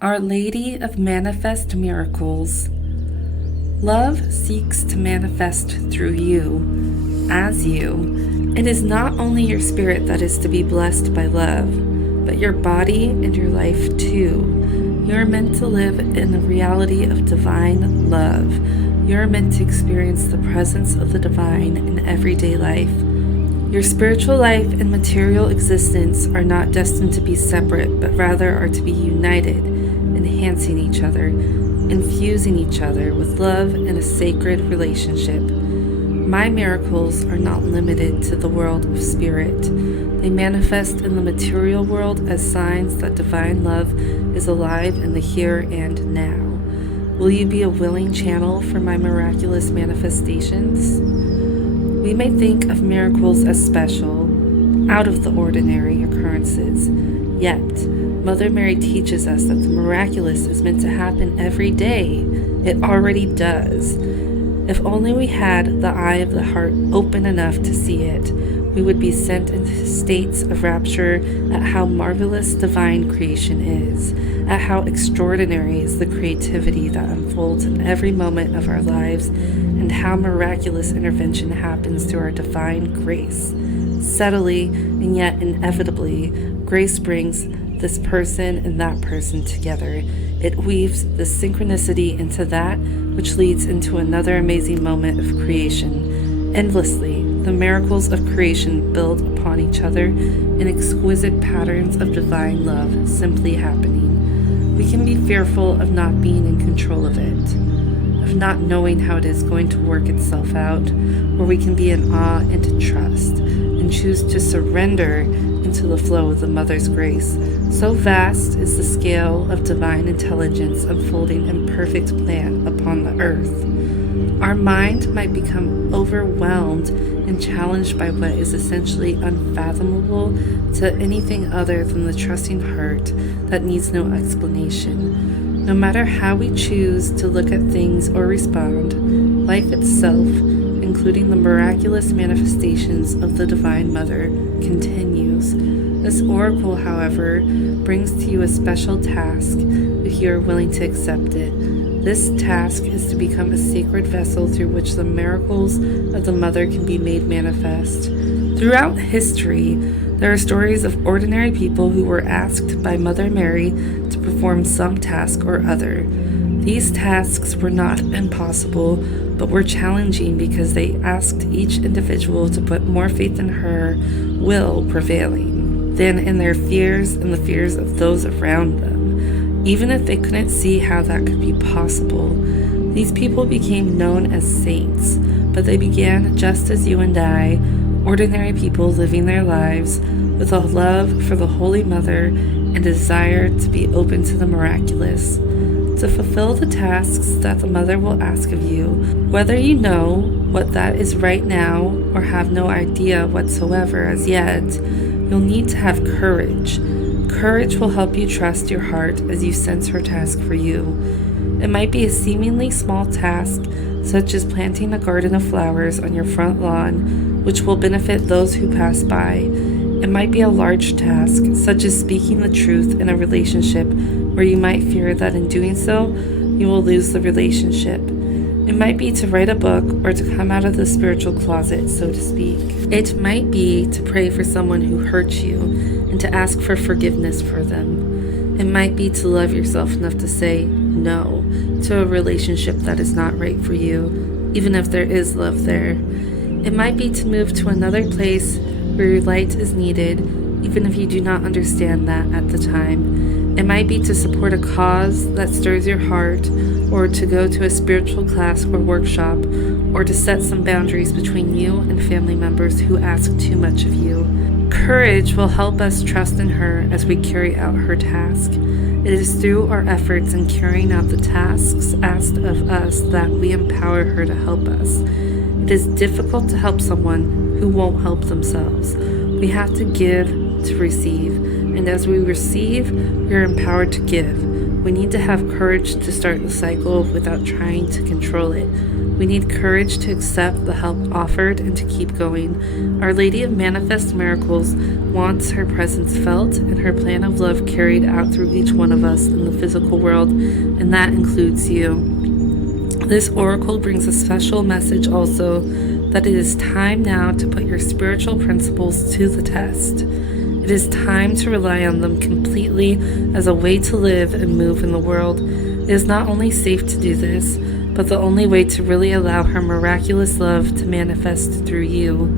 Our Lady of Manifest Miracles. Love seeks to manifest through you, as you. It is not only your spirit that is to be blessed by love, but your body and your life too. You are meant to live in the reality of divine love. You are meant to experience the presence of the divine in everyday life. Your spiritual life and material existence are not destined to be separate, but rather are to be united, enhancing each other, infusing each other with love and a sacred relationship. My miracles are not limited to the world of spirit. They manifest in the material world as signs that divine love is alive in the here and now. Will you be a willing channel for my miraculous manifestations? We may think of miracles as special, out of the ordinary occurrences. Yet, Mother Mary teaches us that the miraculous is meant to happen every day. It already does. If only we had the eye of the heart open enough to see it, we would be sent into states of rapture at how marvelous divine creation is, at how extraordinary is the creativity that unfolds in every moment of our lives, and how miraculous intervention happens through our divine grace. Subtly, and yet inevitably, grace brings this person and that person together. It weaves the synchronicity into that which leads into another amazing moment of creation. Endlessly, the miracles of creation build upon each other in exquisite patterns of divine love simply happening. We can be fearful of not being in control of it, of not knowing how it is going to work itself out, or we can be in awe and to trust, and choose to surrender into the flow of the Mother's grace. So vast is the scale of divine intelligence unfolding in perfect plan upon the earth. Our mind might become overwhelmed and challenged by what is essentially unfathomable to anything other than the trusting heart that needs no explanation. No matter how we choose to look at things or respond, life itself, including the miraculous manifestations of the Divine Mother, continues. This oracle, however, brings to you a special task if you are willing to accept it. This task is to become a sacred vessel through which the miracles of the Mother can be made manifest. Throughout history, there are stories of ordinary people who were asked by Mother Mary to perform some task or other. These tasks were not impossible, but were challenging because they asked each individual to put more faith in her will prevailing than in their fears and the fears of those around them. Even if they couldn't see how that could be possible, these people became known as saints, but they began just as you and I, ordinary people living their lives with a love for the Holy Mother and a desire to be open to the miraculous. To fulfill the tasks that the Mother will ask of you, whether you know what that is right now or have no idea whatsoever as yet, you'll need to have courage. Courage will help you trust your heart as you sense her task for you. It might be a seemingly small task, such as planting a garden of flowers on your front lawn, which will benefit those who pass by. It might be a large task, such as speaking the truth in a relationship where you might fear that in doing so, you will lose the relationship. It might be to write a book or to come out of the spiritual closet, so to speak. It might be to pray for someone who hurt you and to ask for forgiveness for them. It might be to love yourself enough to say no to a relationship that is not right for you, even if there is love there. It might be to move to another place where your light is needed, even if you do not understand that at the time. It might be to support a cause that stirs your heart, or to go to a spiritual class or workshop, or to set some boundaries between you and family members who ask too much of you. Courage will help us trust in her as we carry out her task. It is through our efforts in carrying out the tasks asked of us that we empower her to help us. It is difficult to help someone who won't help themselves. We have to give to receive, and as we receive, we are empowered to give. We need to have courage to start the cycle without trying to control it. We need courage to accept the help offered and to keep going. Our Lady of Manifest Miracles wants her presence felt and her plan of love carried out through each one of us in the physical world, and that includes you. This oracle brings a special message also that it is time now to put your spiritual principles to the test. It is time to rely on them completely as a way to live and move in the world. It is not only safe to do this, but the only way to really allow her miraculous love to manifest through you.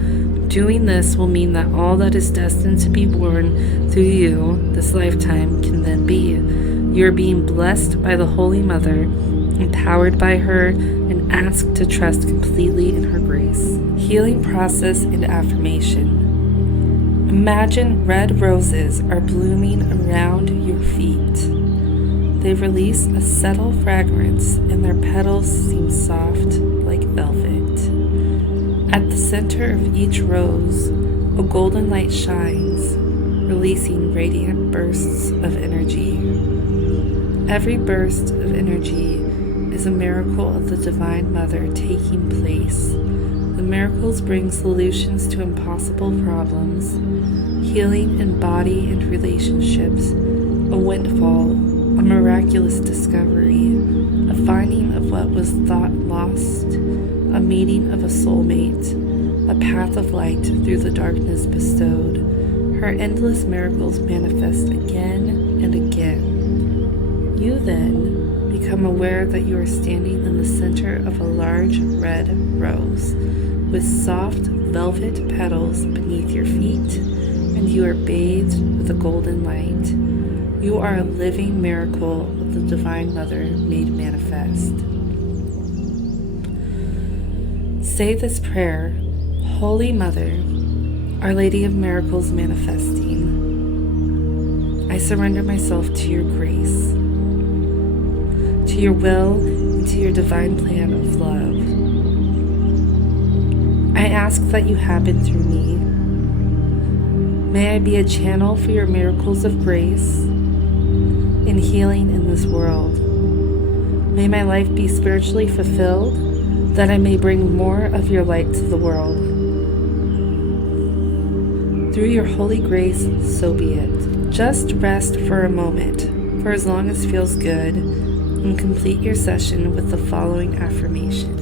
Doing this will mean that all that is destined to be born through you this lifetime can then be. You are being blessed by the Holy Mother, empowered by her, and asked to trust completely in her grace. Healing process and affirmation. Imagine red roses are blooming around your feet. They release a subtle fragrance and their petals seem soft like velvet. At the center of each rose, a golden light shines, releasing radiant bursts of energy. Every burst of energy is a miracle of the Divine Mother taking place. The miracles bring solutions to impossible problems, healing in body and relationships, a windfall, a miraculous discovery, a finding of what was thought lost, a meeting of a soulmate, a path of light through the darkness bestowed. Her endless miracles manifest again and again. You then become aware that you are standing in the center of a large red rose with soft velvet petals beneath your feet, and you are bathed with a golden light. You are a living miracle of the Divine Mother made manifest. Say this prayer: Holy Mother, Our Lady of Miracles manifesting, I surrender myself to your grace, to your will, and to your divine plan of love. I ask that you happen through me. May I be a channel for your miracles of grace and healing in this world. May my life be spiritually fulfilled, that I may bring more of your light to the world. Through your holy grace, so be it. Just rest for a moment, for as long as feels good, and complete your session with the following affirmation.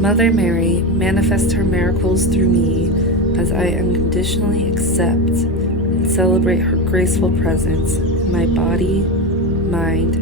Mother Mary, manifest her miracles through me as I unconditionally accept and celebrate her graceful presence in my body, mind,